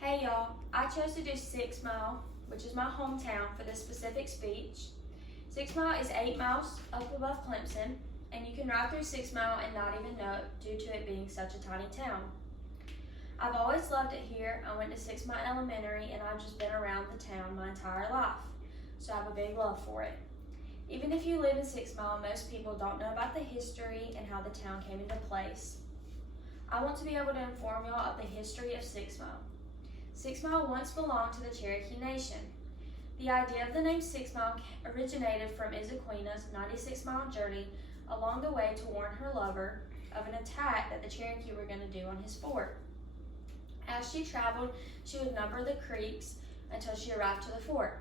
Hey y'all, I chose to do 6 Mile, which is my hometown, for this specific speech. 6 Mile is 8 miles up above Clemson, and you can ride through 6 Mile and not even know it due to it being such a tiny town. I've always loved it here. I went to 6 Mile Elementary and I've just been around the town my entire life, so I have a big love for it. Even if you live in 6 Mile, most people don't know about the history and how the town came into place. I want to be able to inform y'all of the history of 6 Mile. 6 Mile once belonged to the Cherokee Nation. The idea of the name 6 Mile originated from Issaquahna's 96-mile journey along the way to warn her lover of an attack that the Cherokee were going to do on his fort. As she traveled, she would number the creeks until she arrived to the fort.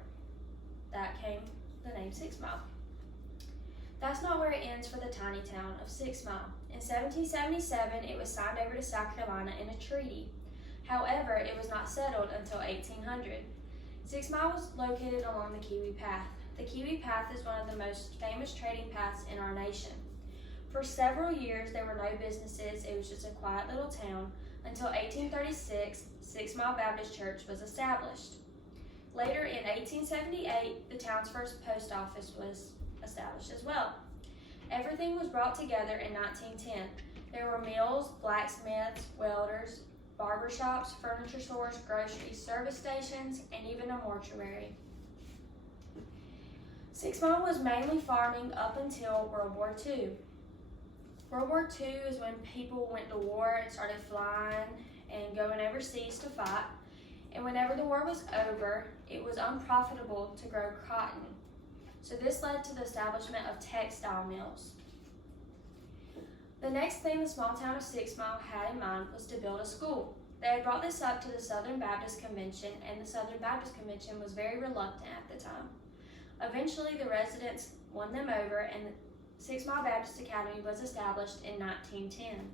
That came the name 6 Mile. That's not where it ends for the tiny town of 6 Mile. In 1777, it was signed over to South Carolina in a treaty. However, it was not settled until 1800. 6 Mile was located along the Kiwi Path. The Kiwi Path is one of the most famous trading paths in our nation. For several years, there were no businesses. It was just a quiet little town until 1836, 6 Mile Baptist Church was established. Later in 1878, the town's first post office was established as well. Everything was brought together in 1910. There were mills, blacksmiths, welders, barber shops, furniture stores, groceries, service stations, and even a mortuary. 6 Mile was mainly farming up until World War II. World War II is when people went to war and started flying and going overseas to fight. And whenever the war was over, it was unprofitable to grow cotton. So this led to the establishment of textile mills. The next thing the small town of 6 Mile had in mind was to build a school. They had brought this up to the Southern Baptist Convention, and the Southern Baptist Convention was very reluctant at the time. Eventually, the residents won them over, and the 6 Mile Baptist Academy was established in 1910.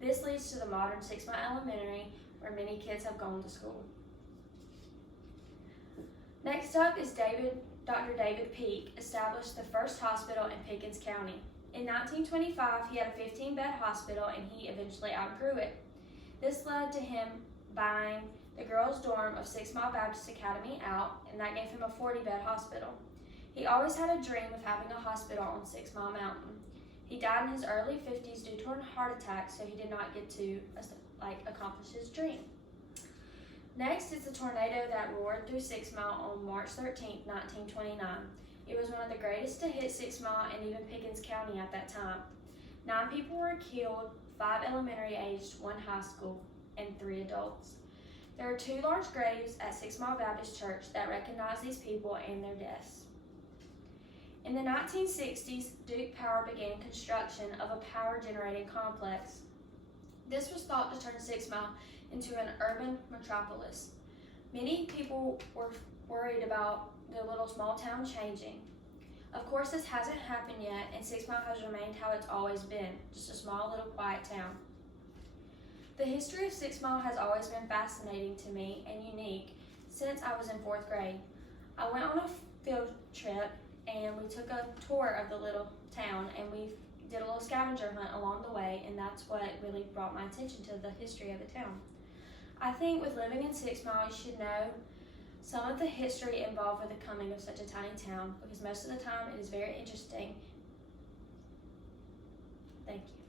This leads to the modern 6 Mile Elementary, where many kids have gone to school. Next up is Dr. David Peake established the first hospital in Pickens County. In 1925, he had a 15-bed hospital and he eventually outgrew it. This led to him buying the girls' dorm of 6 Mile Baptist Academy out, and that gave him a 40-bed hospital. He always had a dream of having a hospital on 6 Mile Mountain. He died in his early 50s due to a heart attack, so he did not get to accomplish his dream. Next is the tornado that roared through 6 Mile on March 13, 1929. It was one of the greatest to hit 6 Mile and even Pickens County at that time. 9 people were killed, 5 elementary aged, 1 high school, and 3 adults. There are 2 large graves at 6 Mile Baptist Church that recognize these people and their deaths. In the 1960s, Duke Power began construction of a power generating complex. This was thought to turn 6 Mile into an urban metropolis. Many people were worried about the little small town changing. Of course, this hasn't happened yet, and 6 Mile has remained how it's always been, just a small little quiet town. The history of 6 Mile has always been fascinating to me and unique since I was in 4th grade. I went on a field trip and we took a tour of the little town, and we did a little scavenger hunt along the way, and that's what really brought my attention to the history of the town. I think with living in 6 Mile, you should know some of the history involved with the coming of such a tiny town, because most of the time it is very interesting. Thank you.